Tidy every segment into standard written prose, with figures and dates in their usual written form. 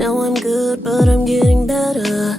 Now I'm good, but I'm getting better.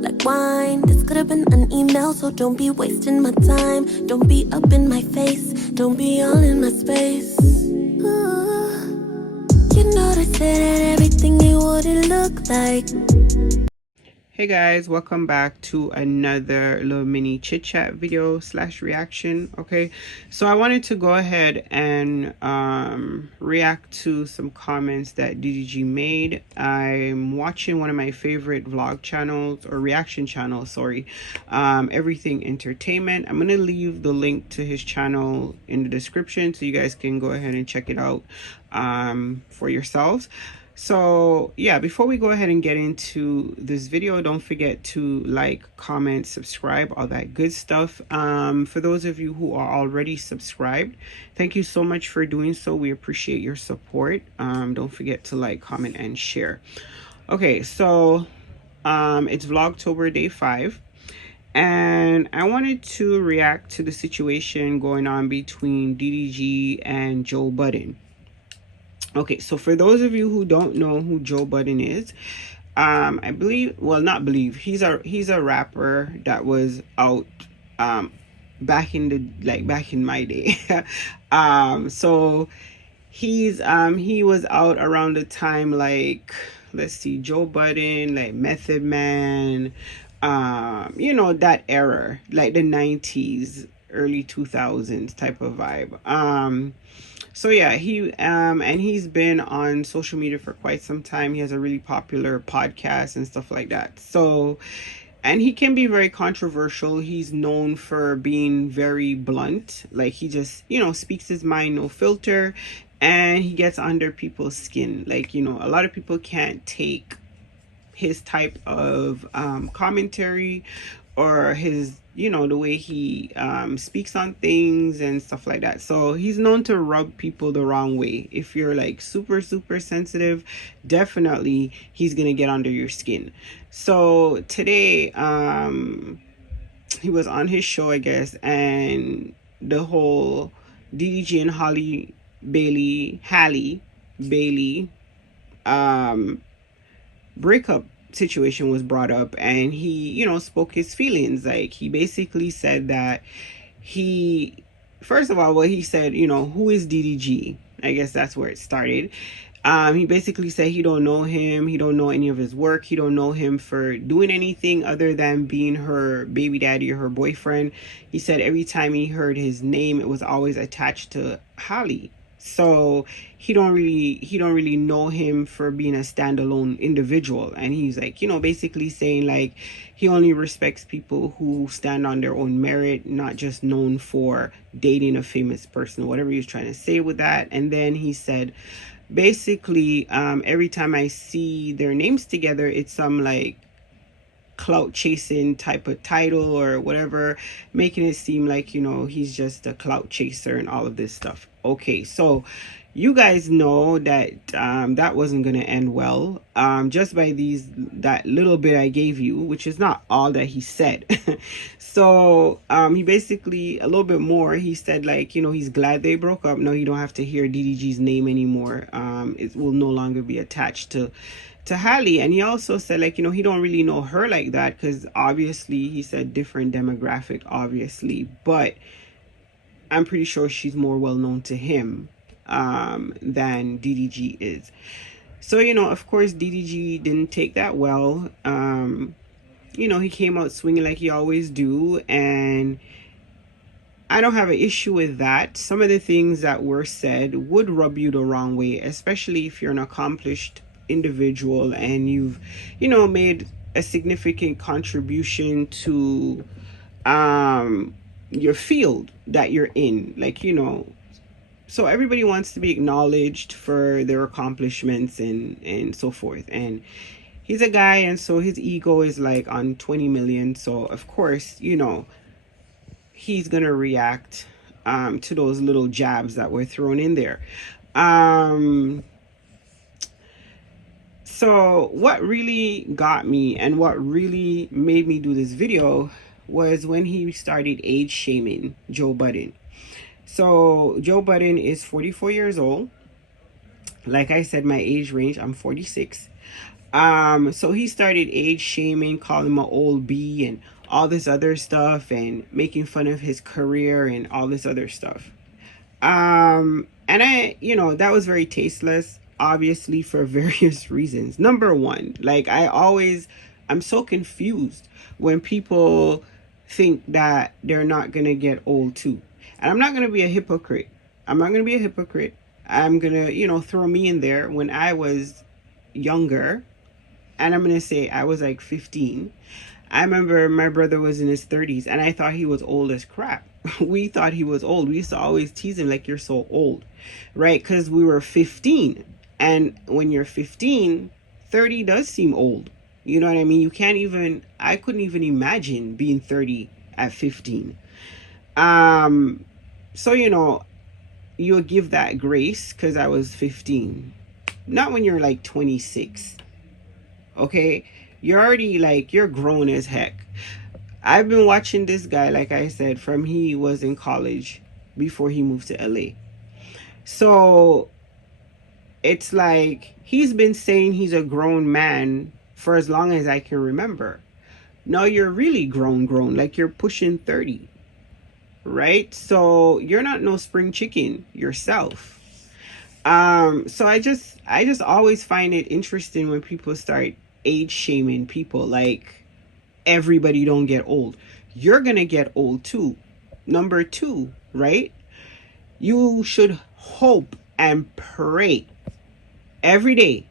Like wine, this could have been an email, so don't be wasting my time. Don't be up in my face, don't be all in my space. Ooh. You know they say that everything ain't what it look like. Hey guys, welcome back to another little mini chit chat video / reaction. Okay, so I wanted to go ahead and react to some comments that DDG made. I'm watching one of my favorite vlog channels or reaction channels, sorry, Everything Entertainment. I'm gonna leave the link to his channel in the description so you guys can go ahead and check it out for yourselves. So yeah, before we go ahead and get into this video, don't forget to like, comment, subscribe, all that good stuff. For those of you who are already subscribed, thank you so much for doing so. We appreciate your support. Don't forget to like, comment, and share. Okay, so it's Vlogtober day 5. And I wanted to react to the situation going on between DDG and Joe Budden. Okay, so for those of you who don't know who Joe Budden is, I believe, well, not believe, he's a rapper that was out back in my day. So he was out around the time, like, let's see, Joe Budden, like Method Man, you know, that era, like the 90s, early 2000s type of vibe. So yeah, and he's been on social media for quite some time. He has a really popular podcast and stuff like that. So, and he can be very controversial. He's known for being very blunt. Like, he just, you know, speaks his mind, no filter, and he gets under people's skin. Like, you know, a lot of people can't take his type of commentary or his, you know, the way he speaks on things and stuff like that. So he's known to rub people the wrong way. If you're like super sensitive, definitely he's gonna get under your skin. So today he was on his show, I guess, and the whole DDG and Halle Bailey breakup situation was brought up, and he, you know, spoke his feelings. Like, he basically said that first of all, what he said, you know, who is DDG? I guess that's where it started. He basically said he don't know him, he don't know any of his work, he don't know him for doing anything other than being her baby daddy or her boyfriend. He said every time he heard his name, it was always attached to Halle. So he don't really know him for being a standalone individual. And he's like, you know, basically saying like he only respects people who stand on their own merit, not just known for dating a famous person, whatever he was trying to say with that. And then he said, basically, every time I see their names together, it's some like clout chasing type of title or whatever, making it seem like, you know, he's just a clout chaser and all of this stuff. Okay, so you guys know that that wasn't gonna end well, just by that little bit I gave you, which is not all that he said. So he basically, a little bit more, he said like, you know, he's glad they broke up. No, you don't have to hear DDG's name anymore. It will no longer be attached to Halle. And he also said like, you know, he don't really know her like that, because obviously he said different demographic, obviously, but I'm pretty sure she's more well known to him than DDG is. So, you know, of course DDG didn't take that well. You know, he came out swinging like he always do, and I don't have an issue with that. Some of the things that were said would rub you the wrong way, especially if you're an accomplished individual and you've, you know, made a significant contribution to your field that you're in. Like, you know, so everybody wants to be acknowledged for their accomplishments and so forth. And he's a guy, and so his ego is like on 20 million. So of course, you know, he's gonna react to those little jabs that were thrown in there. So what really got me and what really made me do this video was when he started age shaming Joe Budden. So Joe Budden is 44 years old, Like I said, my age range, I'm 46. So he started age shaming, calling him an old bee and all this other stuff, and making fun of his career and all this other stuff. And I, that was very tasteless, obviously, for various reasons. Number one, like I'm so confused when people think that they're not gonna get old too. And I'm not gonna be a hypocrite. I'm not gonna be a hypocrite. I'm gonna, throw me in there. When I was younger, and I'm gonna say I was like 15. I remember my brother was in his 30s and I thought he was old as crap. We thought he was old. We used to always tease him like, you're so old, right? Because we were 15. And when you're 15, 30 does seem old. You know what I mean? I couldn't even imagine being 30 at 15. So, you'll give that grace because I was 15. Not when you're like 26. Okay? You're already like, you're grown as heck. I've been watching this guy, like I said, from he was in college before he moved to LA. So it's like he's been saying he's a grown man for as long as I can remember. No, you're really grown, like you're pushing 30, right? So you're not no spring chicken yourself. So I just always find it interesting when people start age shaming people, like everybody don't get old. You're gonna get old too. Number two, right? You should hope and pray every day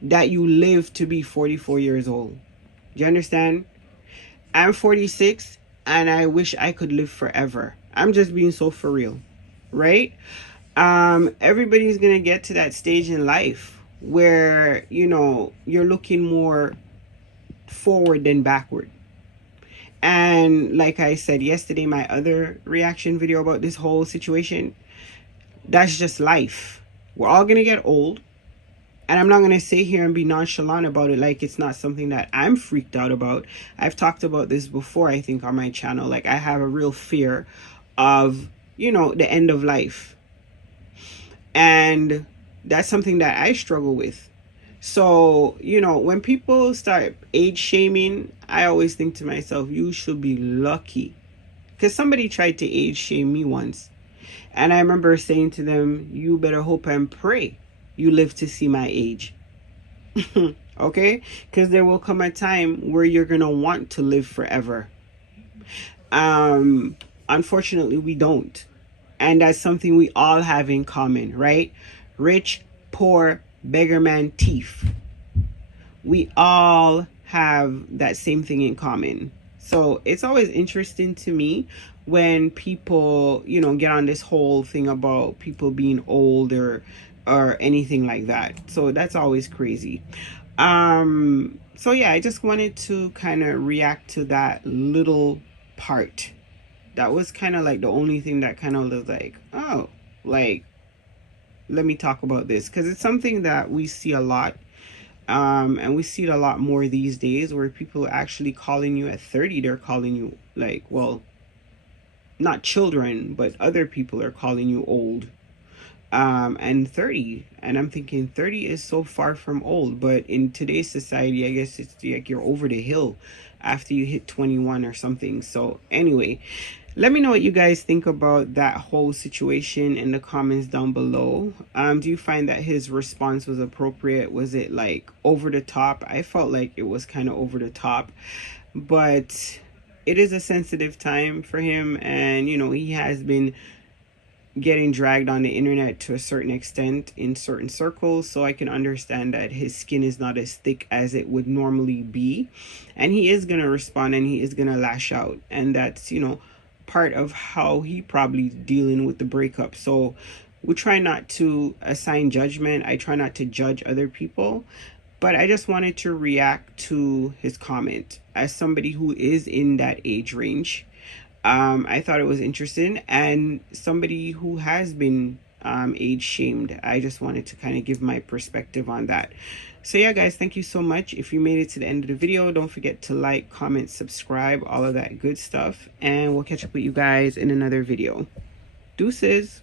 that you live to be 44 years old. Do you understand? I'm 46 and I wish I could live forever. I'm just being so for real, right? Everybody's gonna get to that stage in life where you're looking more forward than backward. And like I said yesterday, my other reaction video about this whole situation, that's just life. We're all gonna get old, and I'm not gonna sit here and be nonchalant about it like it's not something that I'm freaked out about. I've talked about this before, I think, on my channel. Like, I have a real fear of the end of life, and that's something that I struggle with. So, when people start age shaming, I always think to myself, you should be lucky. Because somebody tried to age shame me once. And I remember saying to them, you better hope and pray you live to see my age. Okay? Because there will come a time where you're going to want to live forever. Unfortunately, we don't. And that's something we all have in common, right? Rich, poor, beggar man, thief. We all have that same thing in common. So it's always interesting to me when people, get on this whole thing about people being old or anything like that. So that's always crazy. So yeah, I just wanted to kind of react to that little part. That was kind of like the only thing that kind of was like, oh, like, let me talk about this, because it's something that we see a lot, and we see it a lot more these days, where people are actually calling you at 30. They're calling you, like, well, not children, but other people are calling you old, and 30. And I'm thinking 30 is so far from old, but in today's society, I guess it's like you're over the hill after you hit 21 or something. So anyway, let me know what you guys think about that whole situation in the comments down below. Do you find that his response was appropriate? Was it like over the top? I felt like it was kind of over the top, but it is a sensitive time for him, and he has been getting dragged on the internet to a certain extent in certain circles, so I can understand that his skin is not as thick as it would normally be, and he is going to respond and he is going to lash out, and that's part of how he probably dealing with the breakup. So we try not to assign judgment. I try not to judge other people, but I just wanted to react to his comment as somebody who is in that age range. I thought it was interesting, and somebody who has been age shamed. I just wanted to kind of give my perspective on that. So yeah, guys, thank you so much. If you made it to the end of the video, don't forget to like, comment, subscribe, all of that good stuff, and we'll catch up with you guys in another video. Deuces.